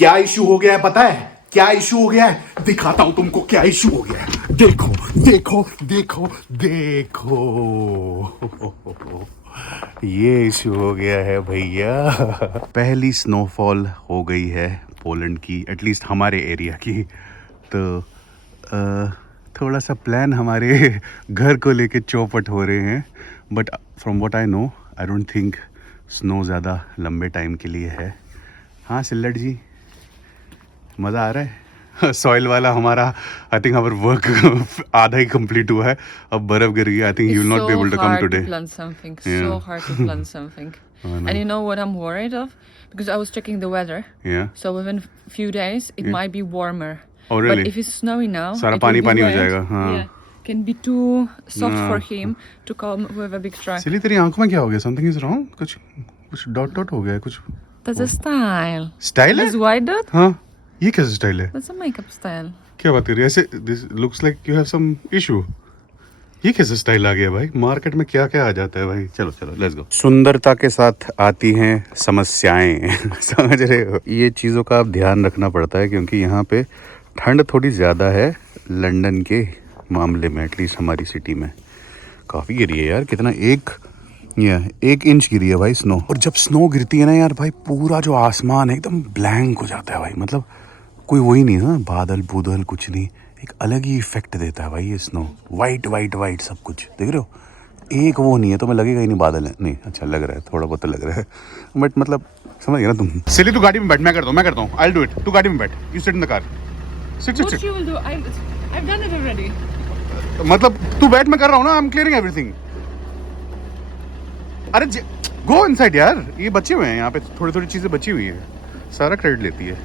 क्या इशू हो गया है पता है? क्या इशू हो गया है? दिखाता हूं तुमको क्या इशू हो गया है। देखो देखो देखो देखो, ये इशू हो गया है भैया। पहली स्नोफॉल हो गई है पोलैंड की, एटलीस्ट हमारे एरिया की। तो थोड़ा सा प्लान हमारे घर को लेके चौपट हो रहे हैं, but from what I know I don't think snow ज़्यादा लंबे टाइम के लिए है। हाँ सिल्लट जी, मज़ा आ रहा है? सॉइल वाला हमारा आई थिंक आवर वर्क आधा ही कंप्लीट हुआ है, अब बर्फ गिर गई। I think you will not be able to come today. So hard to plan something. And you know what I'm worried of? Because I was checking the weather. Yeah. So within a few days, it might be warmer. Oh really? But if it's snowy now, सारा it पानी will be पानी हो wet. जाएगा। हाँ। Yeah. Can be too soft for him to come with a big truck. सिली तेरी आंखों में क्या हो गया? Something is wrong? कुछ डॉट डॉट हो गया है कुछ? That's a style. स्टाइल है? This white dot? हाँ, ये कैसा स्टाइल है? That's a makeup style. क्या बात कर रही है? ऐसे this looks like you have some issue. ये कैसा स्टाइल आ गया भाई? मार्केट में क्या क्या आ जाता है भाई। चलो चलो लेट्स गो। सुंदरता के साथ आती हैं समस्याएं। समझ रहे हो? ये चीज़ों का आप ध्यान रखना पड़ता है, क्योंकि यहाँ पे ठंड थोड़ी ज़्यादा है लंदन के मामले में, एटलीस्ट हमारी सिटी में। काफ़ी गिरी है यार, कितना एक इंच गिरी है भाई स्नो। और जब स्नो गिरती है ना यार भाई, पूरा जो आसमान है एकदम ब्लैंक हो जाता है भाई। मतलब कोई वही नहीं है, बादल बूदल कुछ नहीं, एक अलग ही इफेक्ट देता है भाई ये स्नो। वाइट वाइट वाइट सब कुछ देख रहे हो, एक वो नहीं है तो मैं लगेगा ही नहीं बादल है। नहीं अच्छा लग रहा है, थोड़ा बहुत तो लग रहा है, बट मतलब समझ गया ना तुम। सिली तू गाड़ी में बैठ, मैं करता हूँ, आई डू इट। तू गाड़ी में बैठ, you sit in the car. Sit What you will do? I've done it already. मतलब तू बैठ, मैं कर रहा हूँ ना, आई एम क्लियरिंग एवरीथिंग। अरे गो इनसाइड यार, ये बचे हुए हैं यहाँ पे, थोड़ी थोड़ी चीजें बची हुई है, सारा क्रेडिट लेती है।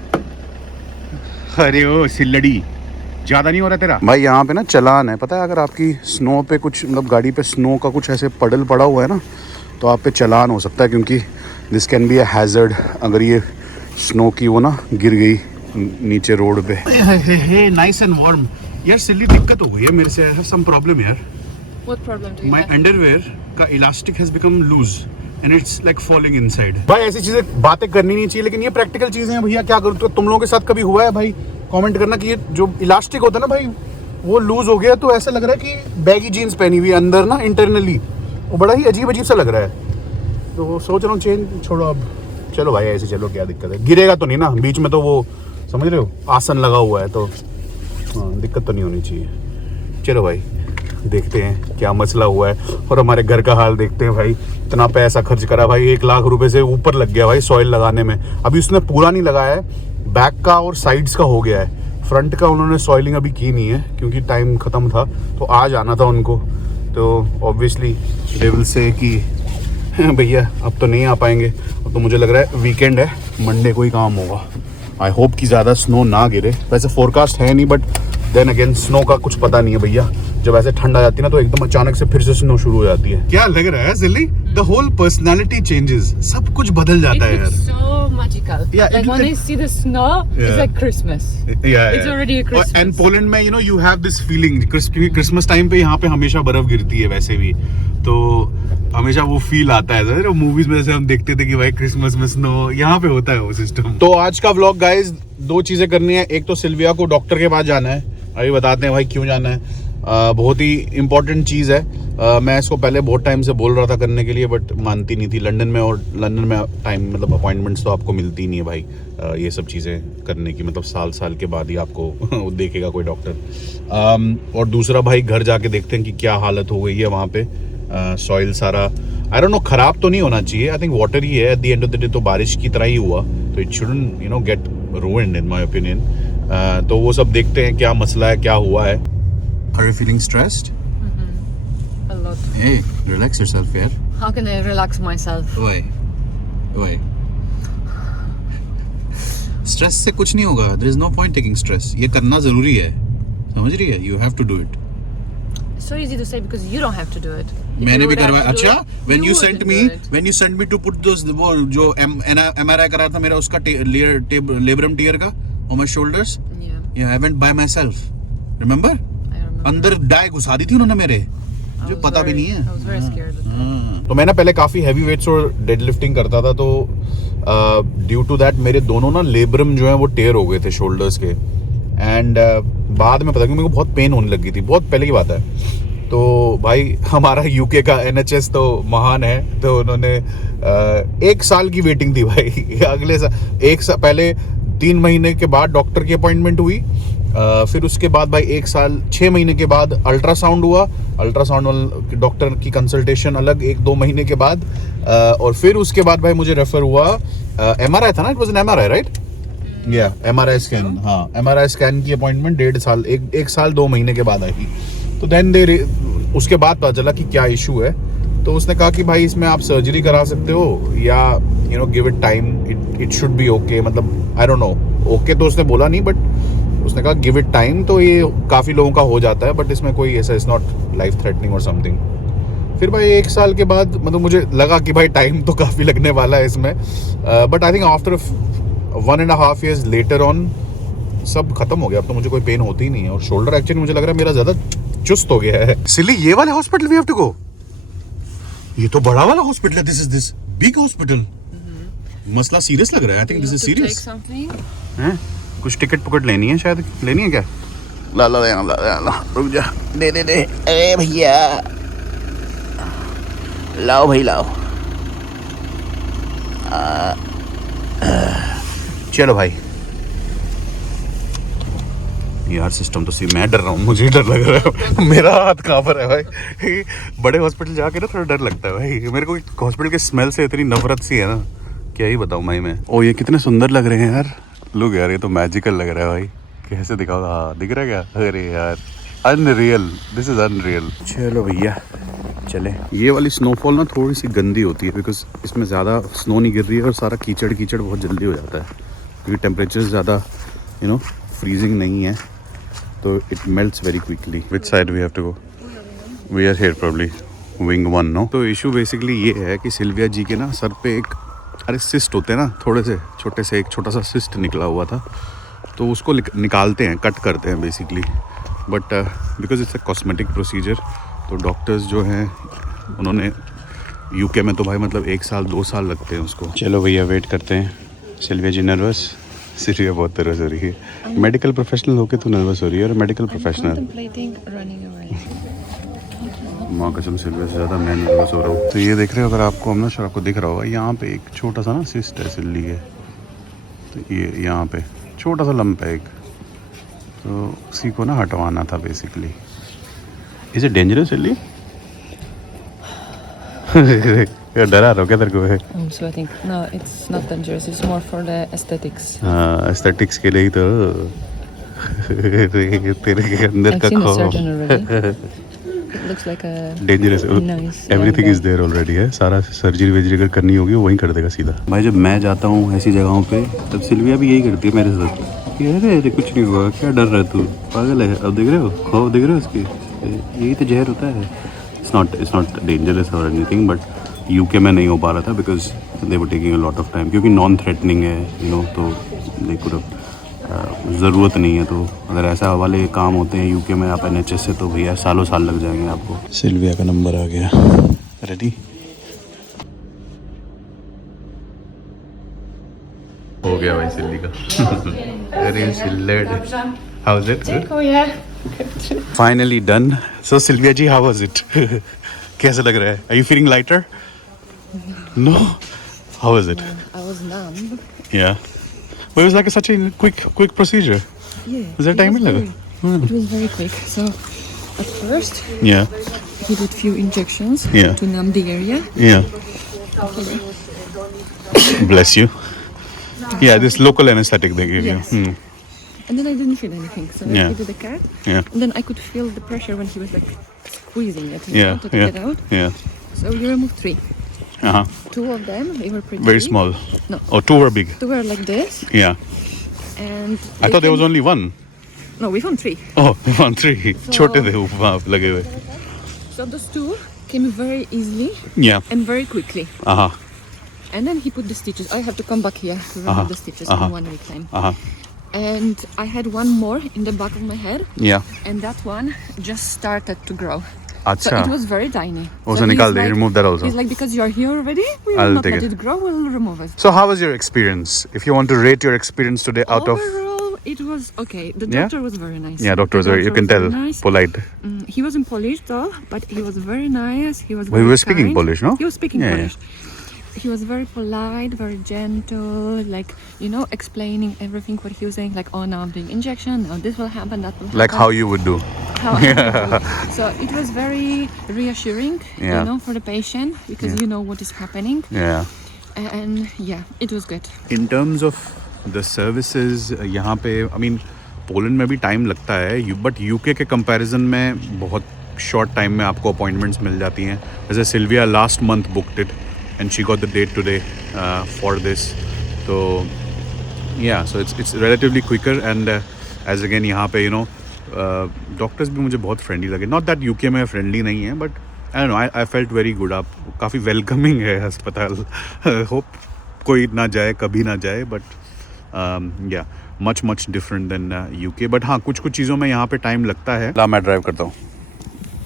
अरे ओ सिल्लड़ी, ज्यादा नहीं हो रहा तेरा भाई? यहाँ पे ना चलान है, पता है? अगर आपकी स्नो पे कुछ, मतलब गाड़ी पे स्नो का कुछ ऐसे पडल पड़ा हुआ है ना, तो आप पे चलान हो सकता है, क्योंकि this can be a hazard. अगर ये स्नो की वो ना गिर गई नीचे रोड पे। Nice and warm. यार सिल्ली, दिक्कत हो गई है मेरे से, आई हैव सम प्रॉब्लम यार। What problem do you my have? Underwear का elastic has become loose and it's like falling inside. भाई ऐसी चीजें बातें करनी नहीं चाहिए, लेकिन ये प्रैक्टिकल चीजें हैं भैया, क्या करूं? तो तुम लोगों के साथ कभी हुआ है भाई? कमेंट करना कि ये जो इलास्टिक होता है ना भाई, वो लूज हो गया, तो ऐसा लग रहा है कि बैगी जीन्स पहनी हुई अंदर ना, इंटरनली वो बड़ा ही अजीब अजीब सा लग रहा है। तो सोच रहा हूँ चेंज छोड़ो अब। चलो भाई ऐसे चलो, क्या दिक्कत है? गिरेगा तो नहीं ना बीच में? तो वो समझ रहे हो, आसन लगा हुआ है, तो हाँ दिक्कत तो नहीं होनी चाहिए। चलो भाई देखते हैं क्या मसला हुआ है, और हमारे घर का हाल देखते हैं भाई। इतना पैसा खर्च करा भाई, 1 लाख रुपए से ऊपर लग गया भाई सॉइल लगाने में। अभी उसने पूरा नहीं लगाया है, बैक का और साइड्स का हो गया है, फ्रंट का उन्होंने सॉइलिंग अभी की नहीं है, क्योंकि टाइम ख़त्म था, तो आज आना था उनको। तो ऑब्वियसली दे विल से कि भैया अब तो नहीं आ पाएंगे। अब तो मुझे लग रहा है वीकेंड है, मंडे को ही काम होगा। आई होप कि ज़्यादा स्नो ना गिरे, वैसे फोरकास्ट है नहीं, बट देन अगेन स्नो का कुछ पता नहीं है भैया। जब ऐसे ठंड आ जाती है ना, तो एकदम अचानक से फिर से स्नो शुरू हो जाती है। क्या लग रहा है सिल्ली? द होल पर्सनालिटी चेंजेस, सब कुछ बदल जाता है यार। It's so magical. Yeah, like when I see the snow, it's like Christmas. It's already a Christmas. And Poland में you have this feeling, क्योंकि क्रिसमस टाइम पे यहाँ पे हमेशा बर्फ गिरती है वैसे भी, तो हमेशा वो फील आता है। मूवीज में जैसे हम देखते थे कि भाई क्रिसमस में स्नो, यहाँ पे होता है वो सिस्टम। तो आज का व्लॉग गाइस, 2 चीजें करनी है। एक तो सिल्विया को डॉक्टर के पास जाना है, अभी बताते हैं भाई क्यों जाना है। बहुत ही इम्पोर्टेंट चीज़ है। मैं इसको पहले बहुत टाइम से बोल रहा था करने के लिए, बट मानती नहीं थी लंदन में, और लंदन में टाइम मतलब अपॉइंटमेंट्स तो आपको मिलती नहीं है भाई ये सब चीज़ें करने की, मतलब साल के बाद ही आपको देखेगा कोई डॉक्टर। और दूसरा भाई घर जाके देखते हैं कि क्या हालत हो गई है वहाँ पे। सॉइल सारा आई डोंट नो, ख़राब तो नहीं होना चाहिए, आई थिंक वाटर ही है at the end of the day, तो बारिश की तरह ही हुआ, तो it shouldn't get ruined in my opinion। तो वो सब देखते हैं क्या मसला है, क्या हुआ है। Are you feeling stressed? A lot. Hey, relax yourself यार। How can I relax myself? Why? Stress से कुछ नहीं होगा, there is no point taking stress। ये करना जरूरी है, समझ रही है? You have to do it। So easy to say because you don't have to do it. मैंने भी करवाया। अच्छा, when you sent me to put those, वो जो MRI करा था मेरा, उसका लेब्रम टियर का on my shoulders, yeah I went by myself, remember? अंदर डाई घुसा दी थी उन्होंने मेरे, जो पता भी नहीं है। I was very scared. तो मैं ना पहले काफ़ी हैवी वेट्स और डेडलिफ्टिंग करता था, तो ड्यू टू दैट मेरे दोनों ना लेब्रम जो है वो टेयर हो गए थे शोल्डर्स के। एंड बाद में पता कि मेरे को बहुत पेन होने लगी थी, बहुत पहले की बात है। तो भाई हमारा यूके का NHS तो महान है, तो उन्होंने 1 साल की वेटिंग थी भाई। अगले साल 1 साल पहले 3 महीने के बाद डॉक्टर की अपॉइंटमेंट हुई, फिर उसके बाद भाई 1 साल 6 महीने के बाद अल्ट्रासाउंड हुआ, अल्ट्रासाउंड डॉक्टर की कंसल्टेशन अलग 1-2 महीने के बाद, और फिर उसके बाद भाई मुझे रेफर हुआ MRI था ना, it was an MRI right, या MRI स्कैन, हाँ MRI स्कैन की अपॉइंटमेंट 1.5 साल 1 साल 2 महीने के बाद आई। तो देन उसके बाद पता चला कि क्या इशू है। तो उसने कहा कि भाई इसमें आप सर्जरी करा सकते हो या you know give it time, it should be okay, मतलब आई डोंट नो, ओके तो उसने बोला नहीं, बट उसने कहा गिव इट टाइम। तो ये काफ़ी लोगों का हो जाता है, बट इसमें कोई ऐसा इज़ नॉट लाइफ थ्रेटनिंग और समथिंग। फिर भाई 1 साल के बाद मतलब मुझे लगा कि भाई टाइम तो काफ़ी लगने वाला है इसमें, but I think after 1.5 years later on सब खत्म हो गया। अब तो मुझे कोई पेन होती ही नहीं है, और शोल्डर एक्चुअली मुझे लग रहा है मेरा ज़्यादा चुस्त हो गया है। सिली ये वाले hospital we have to go, ये तो बड़ा वाला हॉस्पिटल है, दिस बिग हॉस्पिटल। मसला सीरियस लग रहा है, I think this is serious हैं। कुछ टिकट पुकट लेनी है, शायद लेनी है क्या? ला रुक जा, दे अरे भैया लाओ भाई लाओ, चलो भाई। यार सिस्टम तो सी, मैं डर रहा हूँ, मुझे डर लग रहा है, मेरा हाथ कहाँ पर है भाई। बड़े हॉस्पिटल जाके ना थोड़ा डर लगता है भाई, मेरे को हॉस्पिटल के स्मेल से इतनी नफरत सी है ना, क्या ही बताऊँ भाई मैं। ओ ये कितने सुंदर लग रहे हैं यार, लोग यार ये तो मैजिकल लग रहा है भाई, कैसे दिखाओ, हाँ दिख रहा है क्या? अरे यार अनरियल, दिस इज अनरियल। चलो भैया चले। ये वाली स्नोफॉल ना थोड़ी सी गंदी होती है, बिकॉज इसमें ज़्यादा स्नो नहीं गिर रही है और सारा कीचड़ कीचड़ बहुत जल्दी हो जाता है, क्योंकि टेम्परेचर ज़्यादा यू नो फ्रीजिंग नहीं है, तो it melts very quickly. Which side we have to go? We are here probably wing 1 no. तो इशू बेसिकली ये है कि सिल्विया जी के ना सर पे एक अरे सिस्ट होते हैं ना, थोड़े से छोटे से एक छोटा सा सिस्ट निकला हुआ था, तो उसको निकालते हैं, कट करते हैं basically, but because it's a cosmetic procedure, तो डॉक्टर्स जो हैं उन्होंने यूके में तो भाई मतलब 1 साल 2 साल लगते हैं उसको। चलो भैया वेट करते हैं। सिल्विया जी नर्वस? सिल्विया बहुत नर्वस हो रही है, मेडिकल प्रोफेशनल होके तो नर्वस हो रही है, और मेडिकल प्रोफेशनल माँ कसम सिल्विया से ज़्यादा मैं नर्वस हो रहा हूँ। तो ये देख रहे हो, अगर आपको हम ना शायद आपको दिख रहा होगा, यहाँ पे एक छोटा सा ना सिस्ट है सिल्ली है, तो ये यहाँ पे छोटा सा लंप है एक, तो उसी को ना हटवाना था बेसिकली। इज इट डेंजरस सिल्ली? डरा रहा हो क्या तेरे को? I'm sweating. No, it's not dangerous. It's more for the aesthetics. हाँ एस्थेटिक्स के लिए ही तो तेरे के अंदर I've का seen a खौफ surgeon already. It looks like a dangerous, nice. Everything is there already है, सारा सर्जरी वर्जरी अगर करनी होगी वो वहीं कर देगा सीधा। भाई जब मैं जाता हूँ ऐसी जगहों पे, तब सिल्विया भी यही करती है मेरे साथ, अरे अरे कुछ नहीं हुआ, क्या डर रहा है तू, पागल है। अब देख रहे हो खौफ, देख रहे हो उसकी, यही तो जहर होता है। इट्स नॉट डेंजरस और एनीथिंग, बट यूके में नहीं हो पा रहा था because they were taking a lot of time, क्योंकि नॉन थ्रेटनिंग है यू नो, तो देखो ज़रूरत नहीं है। तो अगर ऐसा वाले काम होते हैं यूके में आप NHS से, तो भैया सालों साल लग जाएंगे आपको। सिल्विया का नंबर आ गया, रेडी हो गया भाई सिल्ली का। अरे सिल्लेड, how is it? Oh yeah. Finally done. So Sylvia ji how was it? कैसा लग रहा है? Are you feeling lighter? No, how was it? I was numb. Yeah. But it was like such a quick procedure. Yeah. Was there time in there? It was very quick. So at first Yeah. he did few injections Yeah. to numb the area. Yeah. Bless you. Yeah, this local anesthetic they give Yes. you. And then I didn't feel anything. So Yeah. he did the cat. Yeah. And then I could feel the pressure when he was like squeezing it. You Yeah. know, to take it Yeah. out. Yeah. So you removed 3. Uh-huh. 2 of them, they were pretty Very big. small. No. Oh, 2 were big. 2 were like this. Yeah. And I thought there was only 1. No, we found 3. Oh, they found 3. छोटे थे वो वहाँ पे लगे हुए. So those 2 came very easily Yeah. and very quickly. Uh-huh. And then he put the stitches. I have to come back here to remove the stitches in 1 week time. Uh-huh. And I had one more in the back of my head, Yeah. and that one just started to grow. अच्छा. So it was very tiny. Oh, so he's निकाल दे, like- remove that also. He's like, because you're here already, we will I'll not take let it. it grow, we'll remove it. So how was your experience? If you want to rate your experience today out of... Overall, it was okay. The Yeah? doctor was very nice. Yeah, doctor was very, you can tell, nice. polite. He wasn't Polish though, but he was very nice. He was Well, he very was speaking kind. Polish, no? He was speaking Yeah, Polish. He was very polite, very gentle, like, you know, explaining everything what he was saying, like, oh, now I'm doing injection, now this will happen, that will happen. Like how you would do. How I would do. So it was very reassuring, Yeah. you know, for the patient, because you know what is happening. Yeah. And yeah, it was good. In terms of the services, यहाँ पे, I mean, Poland में भी time लगता है, but UK के comparison में बहुत short time में आपको अपॉइंटमेंट्स मिल जाती हैं. जैसे Silvia last month booked it and she got the date today for this. तो या so it's relatively quicker and as again यहाँ पे यू नो डॉक्टर्स भी मुझे बहुत फ्रेंडली लगे. नॉट दैट यूके में फ्रेंडली नहीं है, but I know I felt very good. आप काफ़ी वेलकमिंग है अस्पताल. होप कोई ना जाए, कभी ना जाए, बट या much different than UK. But हाँ, कुछ चीज़ों में यहाँ पे टाइम लगता है. ला मैं ड्राइव करता हूँ.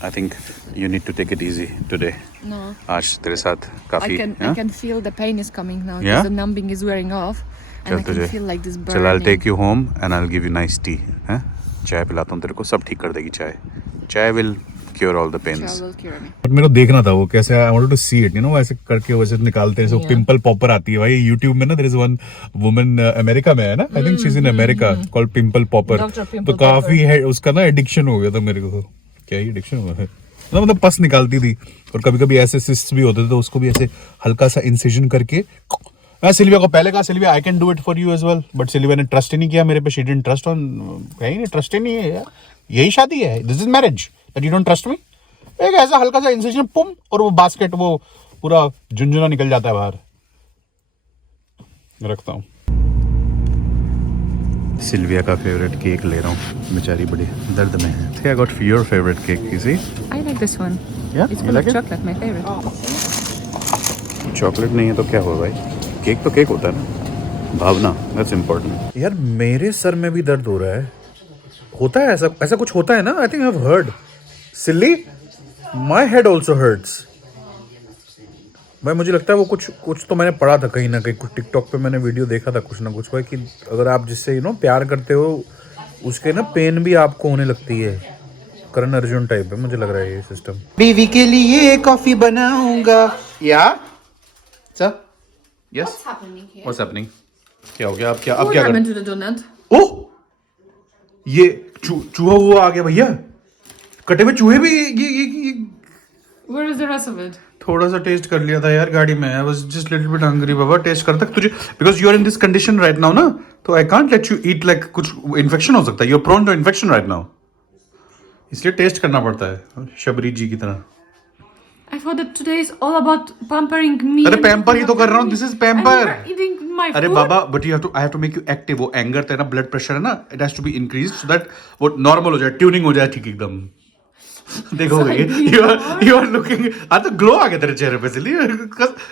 I think you need to take it easy today. No. आज तेरे साथ काफ़ी I can feel the pain is coming now, Yeah? because the numbing is wearing off. And I can feel like this burning. चल, I'll take you home and I'll give you nice tea. हैं? चाय पिलाता हूँ तेरे को, सब ठीक कर देगी चाय. चाय will cure all the pains. Child will cure me. But मेरे को देखना था वो कैसे. I wanted to see it, you know, ऐसे करके वैसे निकालते हैं. पिंपल पॉपर आती है भाई YouTube में ना. There is one woman America में है ना, I think she is in America, called pimple popper. Dr. Pimple तो काफी है उसका ना, एडिक्शन हो गया था मेरे को. क्या ही एडिक्शन हुआ है ना, मतलब पस निकालती थी. और कभी कभी ऐसे सिस्ट्स भी होते थे, तो उसको भी ऐसे हल्का सा इंसिजन करके. मैं सिल्विया को पहले कहा, Silvia I can do it for you as well, but Silvia ने ट्रस्ट ही नहीं किया मेरे पे. शी डिडंट ट्रस्ट ऑन, कहीं नहीं, ट्रस्ट ही नहीं है यार. यही शादी है, this is marriage, that you don't trust me. एक ऐसा हल्का सा इंसिजन, पुम, और वो बास्केट, वो पूरा झुंझुना निकल जाता है बाहर. रखता हूँ. सिल्विया का फेवरेट केक ले रहा हूँ, बेचारी बड़ी दर्द में है. I got your favourite cake, you see. I like this one. Yeah, It's you full like of it? chocolate, my favorite. Chocolate नहीं है तो क्या हुआ भाई, केक तो केक होता है ना. भावना, दैट्स इम्पोर्टेंट. यार मेरे सर में भी दर्द हो रहा है. होता है ऐसा, ऐसा कुछ होता है ना. I think I have heard. Silly, my head also hurts. भाई मुझे लगता है वो कुछ तो मैंने पढ़ा था कहीं ना कहीं, कुछ टिकटॉक पे मैंने वीडियो देखा था कुछ ना कुछ भाई, कि अगर आप जिससे यू नो प्यार करते हो, उसके ना पेन भी आपको होने लगती है. करण अर्जुन टाइप है मुझे लग रहा है ये सिस्टम. बीवी के लिए कॉफी बनाऊंगा. या sir, yes, What's happening here? What's happening? क्या हो गया? अब क्या What कर? happened to the donut? ओह, ये चूहा हुआ आ गया भैया. कटे हुए चूहे भी ये Where is the rest of it? थोड़ा सा टेस्ट कर लिया था यार गाड़ी में. I was just little bit hungry बाबा. टेस्ट कर तक तुझे, because you are in this condition right now ना, तो I can't let you eat. Like कुछ इन्फेक्शन हो सकता है. You are prone to infection right now, इसलिए टेस्ट करना पड़ता है शबरी जी की तरह. I thought that today is all about pampering me. अरे and पैम्पर ही तो कर रहा हूँ. This is pamper. And you're eating my अरे food. बाबा, but you have to, I have to make you active. वो एंगर तेरा ब्लड प्रेशर है ना, it has to be increase so that वो नॉर्मल हो जाए, ट्यूनिंग हो जाए ठीक एकदम. देखोगे यू आर लुकिंग. हाँ तो ग्लो आ गया तेरे चेहरे पे. इसलिए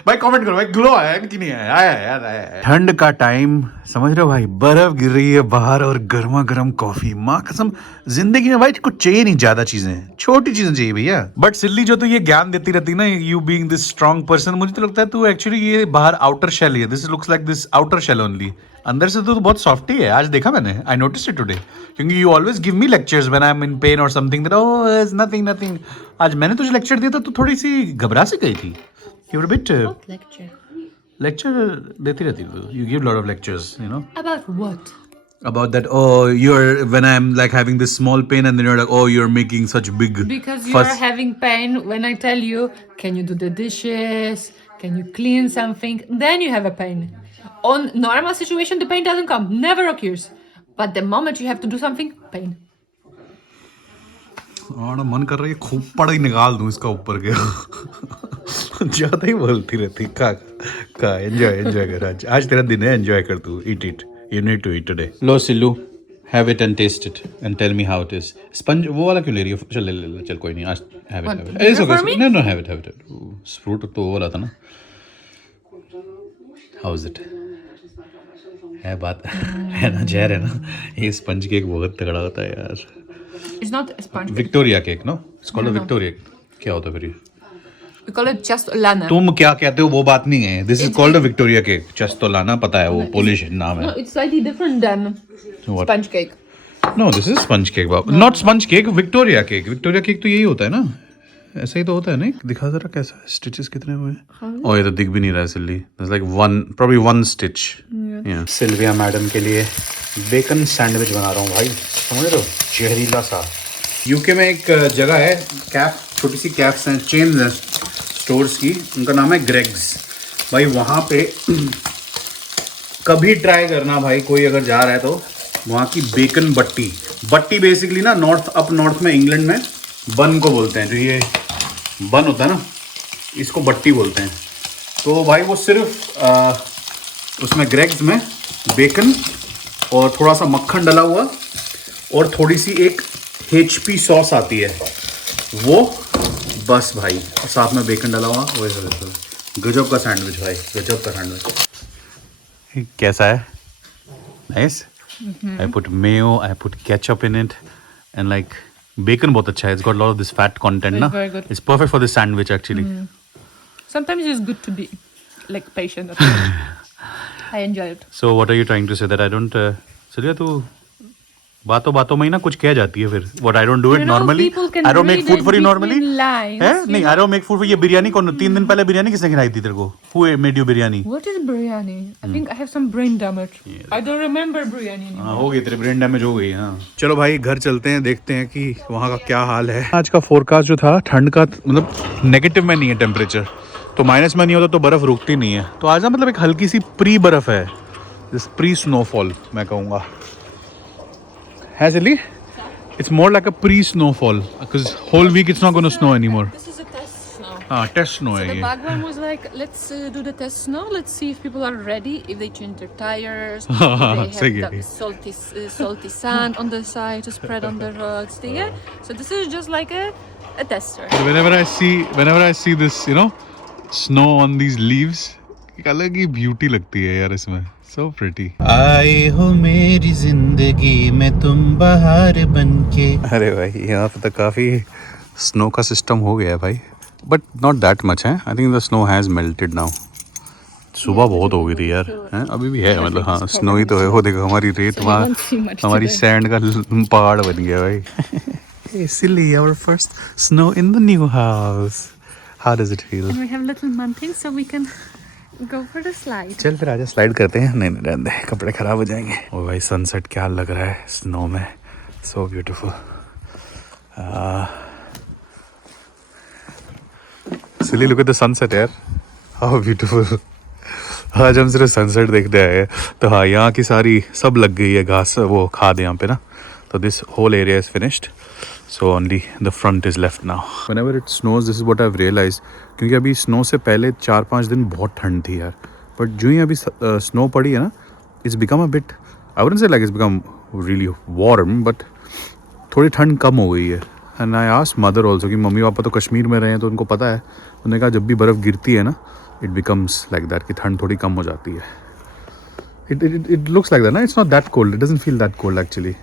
भाई कमेंट करो भाई, ग्लो आया है कि नहीं आया? आया यार, आया. ठंड का टाइम समझ रहे हो भाई, बर्फ गिर रही है बाहर और गर्मा गर्म कॉफी. माँ कसम, जिंदगी में भाई कुछ चाहिए नहीं ज्यादा चीजें, छोटी चीजें चाहिए भैया. बट सिल्ली जो तो ये ज्ञान देती रहती ना, you being this strong person, मुझे तो लगता है तू एक्चुअली ये बाहर आउटर शेल ही है. This looks like this outer shell only. अंदर से तो बहुत सॉफ्ट ही है. आज देखा मैंने, आई नोटिस इट टुडे, क्योंकि you always give me lectures when I am in pain और something that oh is nothing nothing. आज मैंने तुझे लेक्चर दिया था, तू थोड़ी सी घबरा सी गई थी. You were bit What lecture? Lecture देती रहती तू. You give lot of lectures, you know, About what? about that. Oh, you're, when I'm like having this small pain and then you're like, oh, you're making such big Because you are having pain when I tell you, can you do the dishes? Can you clean something? Then you have a pain. On normal situation, the pain doesn't come, never occurs. But the moment you have to do something, pain. और मन कर रहा है खूब पढ़ाई निकाल दूं इसका ऊपर के. ज्यादा ही बोलती रहती. का एंजॉय कर. आज तेरा दिन है, एंजॉय कर तू. Eat it, you need to eat today. लो सिल्लू, have it and taste it and tell me how it is. Sponge वो वाला क्यों ले रही है? चल ले चल, कोई नहीं, आज have What, it. bigger for me? No have it. Fruit तो वो वाला था ना. How is it? है बात है ना, जहर है ना. ये स्पंज केक बहुत तगड़ा होता है यार. It's not a sponge. Victoria cake, no, it's called No. Victoria. क्या होता है फिर ये? We call it ciastolana. तुम क्या कहते हो वो बात नहीं है. This is called a Victoria cake. Ciastolana पता है वो Polish नाम No, है. it's slightly different than What? sponge cake. No, this is sponge cake. Not sponge cake. Victoria cake. Victoria cake तो यही होता है ना. ऐसा ही तो होता है नहीं. दिखा जरा कैसा है. Stitches कितने हुए हैं? Oh, ये तो दिख भी नहीं रहा है silly. There's like probably one stitch. Yeah. Sylvia madam के लिए बेकन सैंडविच बना रहा हूँ भाई. समझ रहे हो? जहरीला सा. यूके में एक जगह है कैफ, छोटी सी कैफ्स हैं, चेन है स्टोर्स की, उनका नाम है ग्रेग्स. भाई वहाँ पे कभी ट्राई करना भाई, कोई अगर जा रहा है तो वहाँ की बेकन बट्टी बेसिकली ना नॉर्थ में इंग्लैंड में बन को बोलते हैं. जो ये बन होता है ना, इसको बट्टी बोलते हैं. तो भाई वो सिर्फ उसमें ग्रेग्स में बेकन और थोड़ा सा मक्खन डला हुआ और थोड़ी सी एक HP सॉस आती है वो, बस भाई, और साथ में बेकन डाला हुआ. गजब का सैंडविच भाई, गजब का सैंडविच. कैसा है? Nice. I put mayo, I put ketchup in it and like bacon बहुत अच्छा है. It's got lot of this fat content ना. It's perfect for this sandwich actually. Sometimes it's good to be like patient. I enjoy it. So what are you trying to say that I don't Silvia, तू बातों में ही ना कुछ कह जाती है फिर. What I don't do it normally. I don't make food for you normally. है नहीं, I don't make food for ये बिरयानी कौन 3 दिन पहले बिरयानी किसने खिलाई थी तेरे को? Who made you biryani? What is biryani? I think I have some brain damage. I don't remember biryani anymore. हाँ, हो गई तेरे ब्रेन डैमेज हो गई. हाँ चलो भाई घर चलते हैं, देखते हैं कि वहाँ का क्या हाल है. आज का फोरकास्ट जो था ठंड का, मतलब नेगेटिव में नहीं है टेम्परेचर, तो माइनस में नहीं होता तो बर्फ़ रुकती नहीं है. तो आज ना मतलब एक हल्की सी प्री बर्फ़ है, दिस प्री स्नोफॉल मैं कहूँगा है सिली. It's more like a pre-snowfall because whole week it's not going to snow anymore. This is a test snow. Test snow So है the ये. background was like, let's do the test snow. Let's see if people are ready, if they change their tires, if they have the salty sand on the side to spread on the roads. Yeah. So this is just like a tester. Whenever I see this, you know, snow on these leaves, एक अलग ही beauty लगती है यार इसमें. So pretty. आए हो मेरी जिंदगी में तुम बहार बनके. अरे भाई यहाँ पे तो काफ़ी स्नो का सिस्टम हो गया है भाई, बट नॉट दैट मच है. I think the snow has melted now. सुबह बहुत हो गई थी यार, हैं अभी भी है मतलब. हाँ स्नो ही तो है. वो देखो हमारी रेत वहाँ, हमारी सैंड का पहाड़ बन गया भाई. Hey silly, our first snow in the new house. How does it feel? And we have little mountains, so we can go for the slide. चल फिर आजा स्लाइड करते हैं. नहीं रहने दे, कपड़े खराब हो जाएंगे. ओ भाई सनसेट क्या लग रहा है स्नो में. So beautiful. Silly look at the sunset यार, हाउ ब्यूटीफुल. आज हम सिर्फ सनसेट देखते आए हैं. तो हाँ यहाँ की सारी सब लग गई है घास, वो खाद यहाँ पे ना. तो this whole area is finished, so only the front is left now. Whenever it snows this is what I have realised, क्योंकि अभी स्नो से पहले 4-5 दिन बहुत ठंड थी यार, बट जो ही अभी स्नो पड़ी है ना, it's become a bit, I wouldn't say like it's become really warm, but थोड़ी ठंड कम हो गई है. And I asked mother also कि मम्मी पापा तो कश्मीर में रहे हैं तो उनको पता है. उन्होंने कहा जब भी बर्फ़ गिरती है ना, इट बिकम्स लाइक दैट, कि ठंड थोड़ी कम हो जाती है. इट लुक्स लाइक दैट ना, it's not that cold, it doesn't feel that cold actually.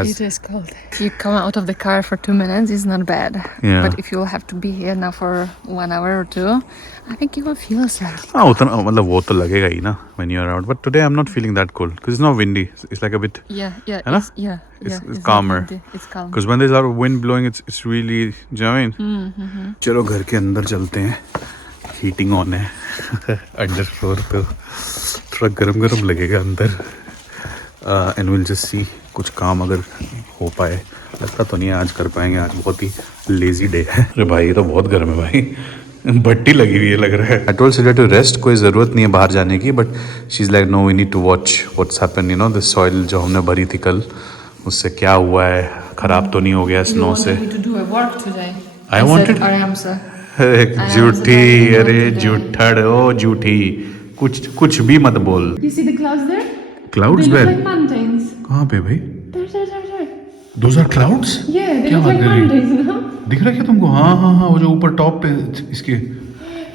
It is cold. You come out of the car for 2 minutes, it's not bad. Yeah. But if you have to be here now for 1 hour or 2, I think you will feel slightly. हाँ उतना मतलब वो तो लगेगा ही ना when you are out. But today I'm not feeling that cold because it's not windy. It's like a bit. Yeah. है ना? It's calmer. It's calm. Because when there's a lot of wind blowing, it's really. Do you know what I mean? चलो घर के अंदर चलते हैं. Heating on है under floor पे, थोड़ा गरम लगेगा अंदर. एंड विल जस्ट सी कुछ काम अगर हो पाए. लगता तो नहीं है आज कर पाएंगे, आज बहुत ही लेजी डे है. अरे भाई ये तो बहुत गर्म है भाई, भट्टी लगी हुई है लग रहा है. I told Sylvia to rest, कोई ज़रूरत नहीं है बाहर जाने की, but she is like no we need to watch what's happen, you know the soil जो हमने भरी थी कल, उससे क्या हुआ है, ख़राब तो नहीं हो गया स्नो से. आई वॉन्टेड झूठी, अरे झूठड़, ओ झूठी, कुछ भी मत बोल. You see the clouds there? Clouds They look where? like mountains. कहाँ पे भाई? There. Those are clouds? Yeah, they क्या look बात like कर रही है? mountains, no? दिख रहा है क्या तुमको? हाँ वो जो ऊपर टॉप पे इसके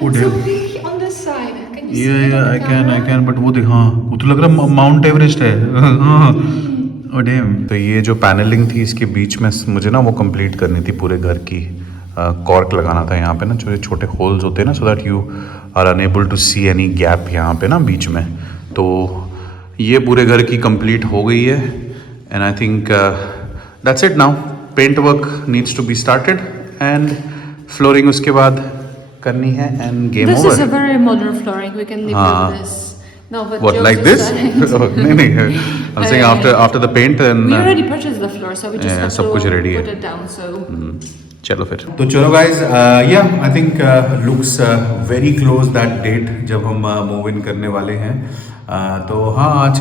वो It's so dam. big on the side. Can you see Yeah, it on I the camera? can, but वो देख, हाँ वो तो लग रहा है माउंट एवरेस्ट है. हाँ ओ डैम. तो ये जो पैनलिंग थी इसके बीच में मुझे ना वो कंप्लीट करनी थी पूरे घर की, कॉर्क लगाना था यहाँ पे ना, जो छोटे होल्स होते हैं ना, so that you are unable to see any gap यहाँ पे ना बीच में। तो ये पूरे घर की कंप्लीट हो गई है and I think that's it now. Paint work needs to be started and flooring उसके बाद करनी है and game This over. is a very modern flooring. We can live with this. No, but What, jokes like this? aside- Oh, नहीं, I'm saying after the paint then We already purchased the floor, so we just have सब to कुछ ready है। put it down. So चलो फिर तो चलो guys, yeah I think looks very close that date जब हम मूव इन करने वाले हैं। तो हाँ, आज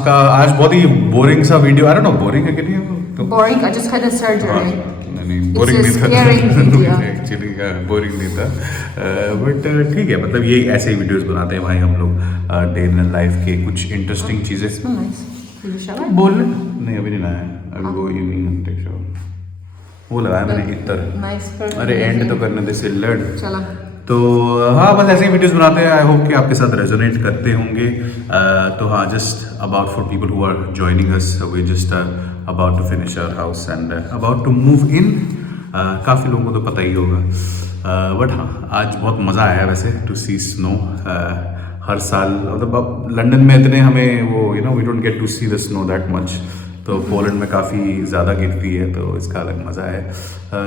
बहुत ही बोरिंग सा video, I don't know boring है कि नहीं। boring. I just had a surgery. नहीं, बोरिंग It's a नहीं scary video. था एक्चुअली, बोरिंग नहीं था, बट ठीक है, मतलब यही ऐसे ही वीडियोस बनाते हैं भाई हम लोग, डे इन लाइफ के कुछ इंटरेस्टिंग चीज़ें। Oh, nice. Did you shower? बोल नहीं, अभी नहीं लाया, अभी वो इवनिंग टेक शो वो लगाया मैंने इतर। Nice. Perfect. अरे एंड तो करने दे से लड़। चला। तो हाँ, बस ऐसे ही वीडियोस बनाते हैं। आई होप कि आपके साथ रेजोनेट करते होंगे। तो हाँ, just about for people who are joining us, we just about to finish our house and about to move in. काफ़ी लोगों को तो पता ही होगा, बट हाँ, आज बहुत मज़ा आया वैसे टू सी स्नो। हर साल मतलब अब लंदन में इतने हमें वो we don't get to see the snow that much, तो पोलैंड में काफ़ी ज़्यादा गिरती है, तो इसका अलग मज़ा है।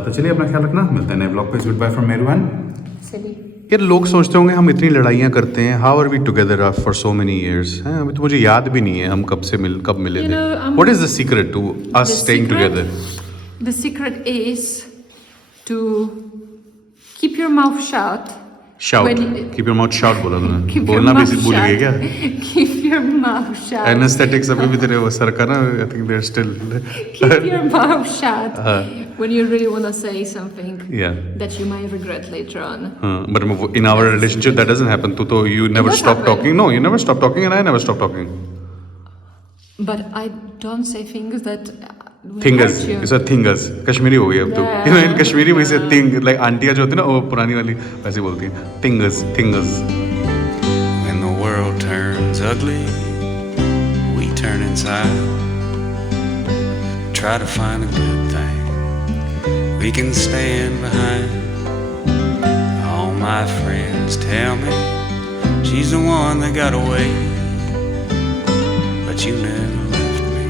तो चलिए, अपना ख्याल रखना, मिलते हैं नए ब्लॉग पे। गुड बाय फ्रॉम मेरुआन। यार लोग सोचते होंगे हम इतनी लड़ाइयाँ करते हैं, how are we together for so many years हैं, अभी तो मुझे याद भी नहीं है हम कब मिले थे। What is the secret to us staying together? The secret is to keep your mouth shut. Shout, keep your mouth shout बोला तूने, Keep your बोलना भी mouth भूल गए क्या? Keep your mouth shut. Anaesthetics अभी भी तेरे वो सर का ना, I think they are still. Keep your mouth shut when you really want to say something Yeah. that you might regret later on. But in our relationship that doesn't happen. तू तो you never does stop happen. talking. No, you never stop talking and I never stop talking. But I don't say things that will Thingers, hurt you. it's a thingers. Kashmiri हो गई अब तो। Yeah. You know, in Kashmiri we say thing, like आंटियाँ जो होती है ना, वो पुरानी वाली वैसे बोलती हैं, thingers, thingers. When the world turns ugly, we turn inside. Try to find a good thing we can stand behind. All my friends tell me she's the one that got away, but you never left me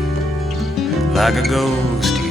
like a ghost.